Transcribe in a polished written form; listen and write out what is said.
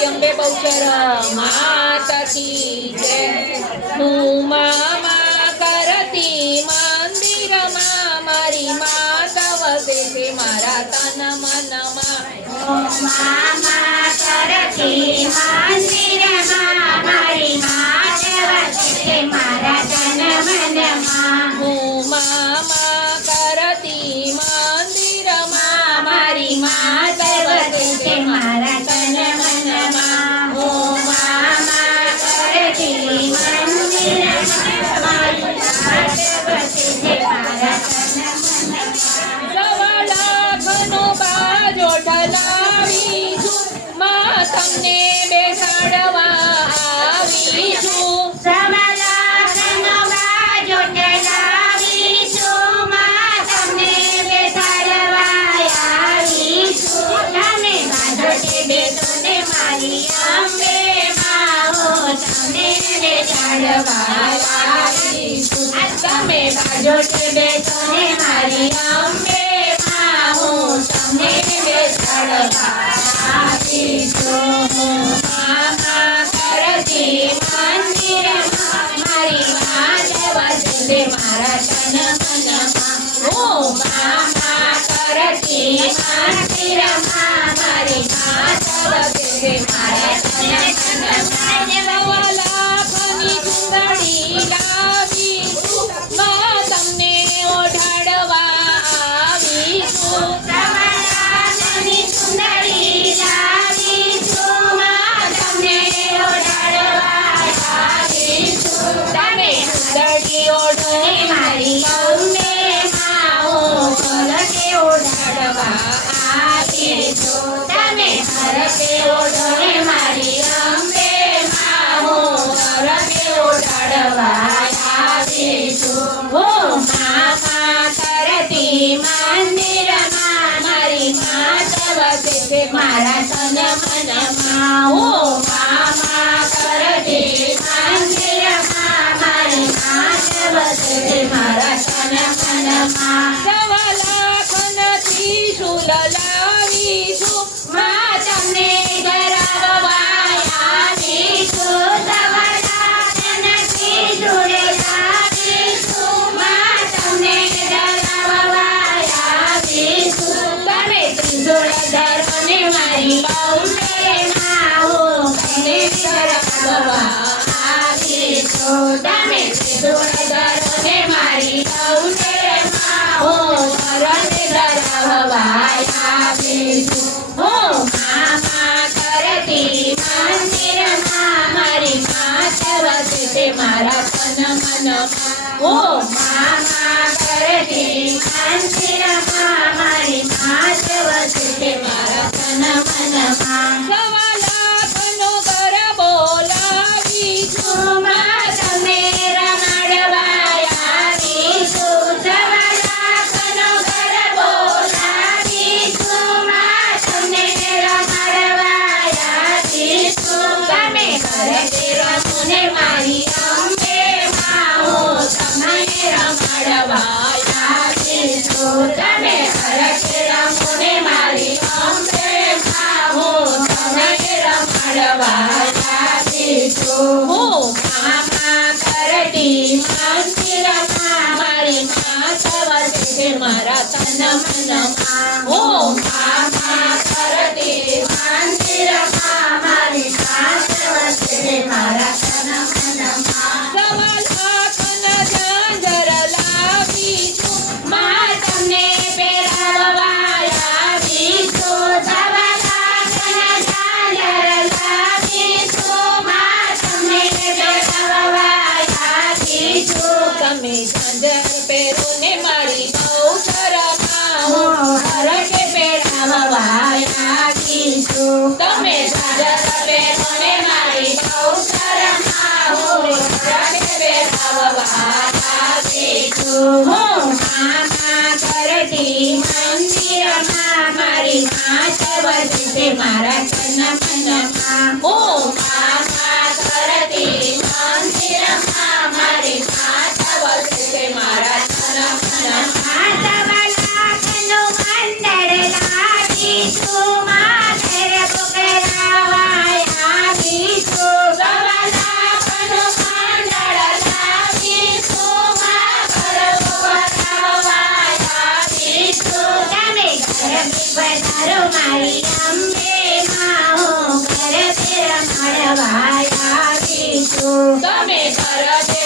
श्री अंबे बहुचर माता की जय। हूँ मामा करती मंदिर माँ मारी माता वसे से मारा तन मन मामा करती मंदिर माँ मारी माता वसे से मारा तन मन हूँ मामा करती मंदिर माँ मारी माता वसे से मारा तन मन हूँ मामा करती मंदिर मारी माता वसे से मारा तन मन सवा लाखनो बाजो ઠલાવી છું માં તમને બેસાડવા આવી છું। સવા લાખનો બાજો ઠલાવીશું માં તમને બેસાડવા આવીશું। તમે બાજો બેસો ને મારી અંબે માં હો તમને બેસાડવા આવીશું। તમે બાજો બેસો ને મારી અંબે માં હો તમને બેસાડવા આવીશું। મામા કરતી મંદિર મારી માતા વસે મારા તન મનમાં ઓ મામા કરતી મંદિર મારી માતા વસે મારા તન મનમાં સવા લાખની ચૂંદડી લાવીશું માં તમને ઓઢાડવા આવીશું। સવા લાખની ચૂંદડી લાવીશું માં તમને ઓઢાડવા આવીશું। તમે ચૂંદડી ઓઢો ને મારી અંબે માં હો હરકે ઓઢાડવા આવીશું। તમે હરકે ઓઢો ને મારી અંબે માં હો હરકે ઓઢાડવા આવીશું। હો મામા કરતી મંદિર મારી માતા વસે મારા તન મનમાં હો મામા કરતી મંદિર મારી માતા વસે મારા તન મનમાં સવા લાખના ત્રિશૂલ લાવીશું માં તમને ધરાવવા આવીશું। સવા લાખના ત્રિશૂળ લાવીશું માં તમને ધરાવવા આવીશું। તમે ત્રિશૂળ ધરો ને મારી અંબે માં હો તમને ધરાવવા આવીશું। તમે ત્રિશૂળ ધરો ને મારી અંબે માં હો તમને ધરાવવા આવીશું। હો મામા કરતી મંદિર મારી માતા વસે મારા તન મનમાં હો મામા કરતી મંદિર મારી માતા વસે મારા તન મનમાં સવા લાખનો ગરબો લાવીશું માં તમને રમાડવા આવીશું। સવા લાખનો ગરબો લાવીશું માં તમને રમાડવા આવીશું। તમે ઘરે રમો ને મારી અંબે માં હો તમને રમાડવા આવીશું। તમે ઘરે રમો ને મારી અંબે માં હો તમને રમાડવા આવીશું। હો મામા કરતી મંદિર મારી માતા વસે મારા તન મનમાં હો મામા કરતી મંદિર મારી માતા વસે મારા તન મનમાં સવા લાખના ઝાંઝર લાવીશું માં તમને પહેરાવવા આવીશું। સવા લાખના ઝાંઝર લાવીશું માં તમને પહેરાવવા આવીશું। તમે ઝાંઝર પહેરો ને મારી ગૌચરમાં હો હરકે પહેરાવવા આવીશું। તમે ઝાંઝર પહેરો ને મારી ગૌચરમાં હો હરકે પહેરાવવા આવીશું। હો મામા કરતી મંદિર મારી માતા વસે મારા તન મનમાં હો મામા કરતી મંદિર મારી માતા વસે મારા તન મનમાં સવા લાખનો મંદિર લાવીશું માં ઘરે પહેરાવવા મારી અંબે માં હું ઘરે રમાડવા આવી છું. તમે કરજે